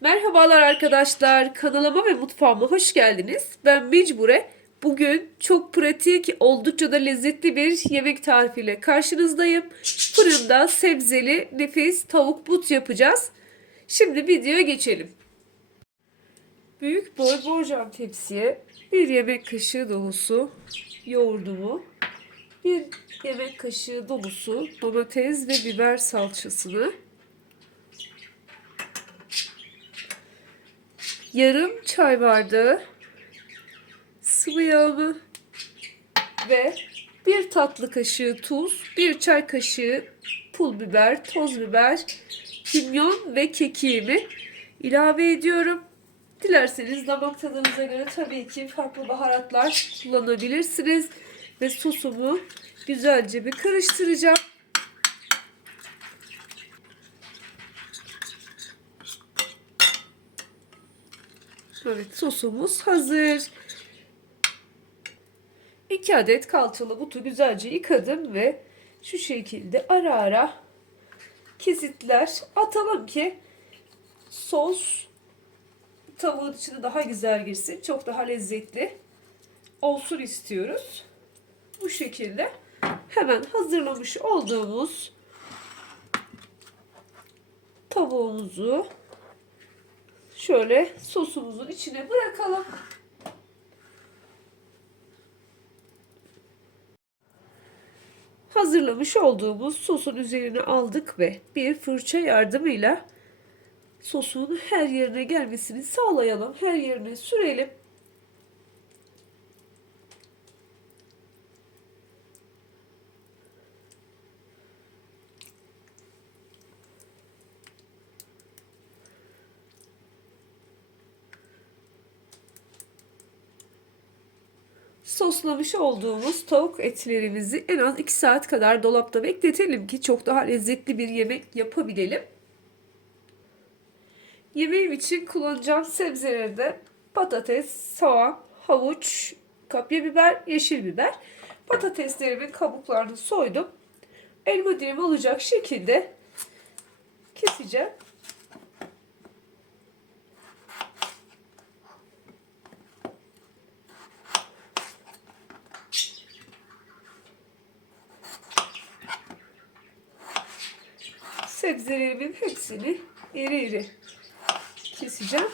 Merhabalar arkadaşlar. Kanalıma ve mutfağıma hoş geldiniz. Ben Mecbure. Bugün çok pratik, oldukça da lezzetli bir yemek tarifiyle karşınızdayım. Fırında sebzeli nefis tavuk but yapacağız. Şimdi videoya geçelim. Büyük boy borcam tepsiye bir yemek kaşığı dolusu yoğurdumu, bir yemek kaşığı dolusu domates ve biber salçasını, yarım çay bardağı sıvı yağımı ve bir tatlı kaşığı tuz, bir çay kaşığı pul biber, toz biber, kimyon ve kekiğimi ilave ediyorum. Dilerseniz damak tadınıza göre tabii ki farklı baharatlar kullanabilirsiniz. Ve sosumu güzelce bir karıştıracağım. Evet sosumuz hazır. 2 adet kalçalı butu güzelce yıkadım ve şu şekilde ara ara kesitler atalım ki sos tavuğun içine daha güzel girsin. Çok daha lezzetli olsun istiyoruz. Bu şekilde hemen hazırlamış olduğumuz tavuğumuzu şöyle sosumuzun içine bırakalım. Hazırlamış olduğumuz sosun üzerine aldık ve bir fırça yardımıyla sosun her yerine gelmesini sağlayalım. Her yerine sürelim. Soslamış olduğumuz tavuk etlerimizi en az 2 saat kadar dolapta bekletelim ki çok daha lezzetli bir yemek yapabilelim. Yemeğim için kullanacağım sebzelerde patates, soğan, havuç, kapya biber, yeşil biber. Patateslerimin kabuklarını soydum. Elma dilimi olacak şekilde keseceğim. Sebzelerimin hepsini iri iri keseceğim.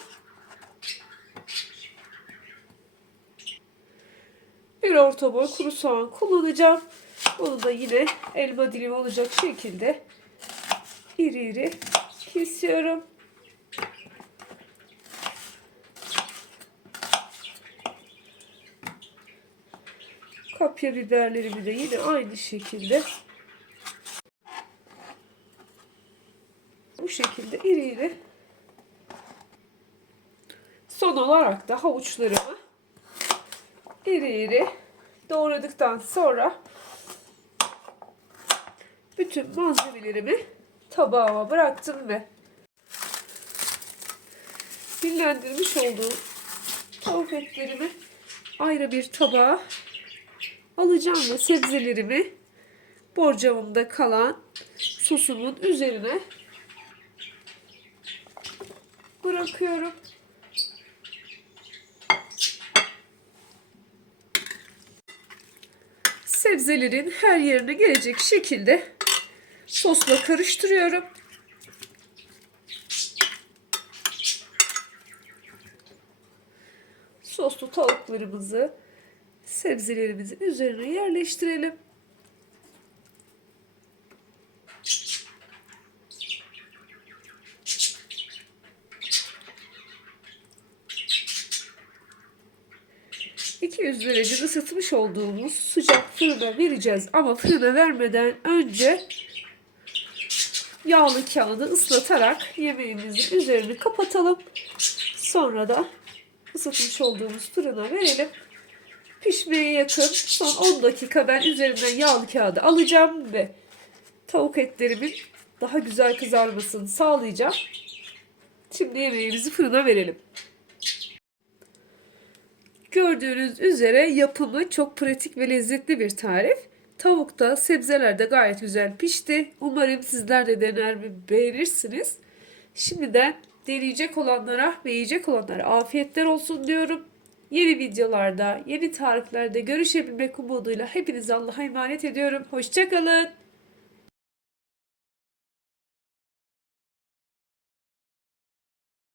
Bir orta boy kuru soğan kullanacağım. Bunu da yine elma dilimi olacak şekilde iri iri kesiyorum. Kapya biberlerimi de yine aynı şekilde şekilde iri iri son olarak da havuçlarımı iri iri doğradıktan sonra bütün malzemelerimi tabağıma bıraktım ve dinlendirmiş olduğum tavuk etlerimi ayrı bir tabağa alacağım ve sebzelerimi borcamımda kalan sosumun üzerine bırakıyorum. Sebzelerin her yerine gelecek şekilde sosla karıştırıyorum. Soslu tavuklarımızı sebzelerimizin üzerine yerleştirelim. ...200 derece ısıtmış olduğumuz sıcak fırına vereceğiz. Ama fırına vermeden önce... ...yağlı kağıdı ıslatarak yemeğimizin üzerini kapatalım. Sonra da ısıtmış olduğumuz fırına verelim. Pişmeye yakın son 10 dakika ben üzerinden yağlı kağıdı alacağım ve tavuk etlerimin daha güzel kızarmasını sağlayacağım. Şimdi yemeğimizi fırına verelim. Gördüğünüz üzere yapımı çok pratik ve lezzetli bir tarif. Tavuk da sebzeler de gayet güzel pişti. Umarım sizler de dener ve beğenirsiniz. Şimdiden deneyecek olanlara ve yiyecek olanlara afiyetler olsun diyorum. Yeni videolarda, yeni tariflerde görüşebilmek umuduyla hepinizi Allah'a emanet ediyorum. Hoşçakalın.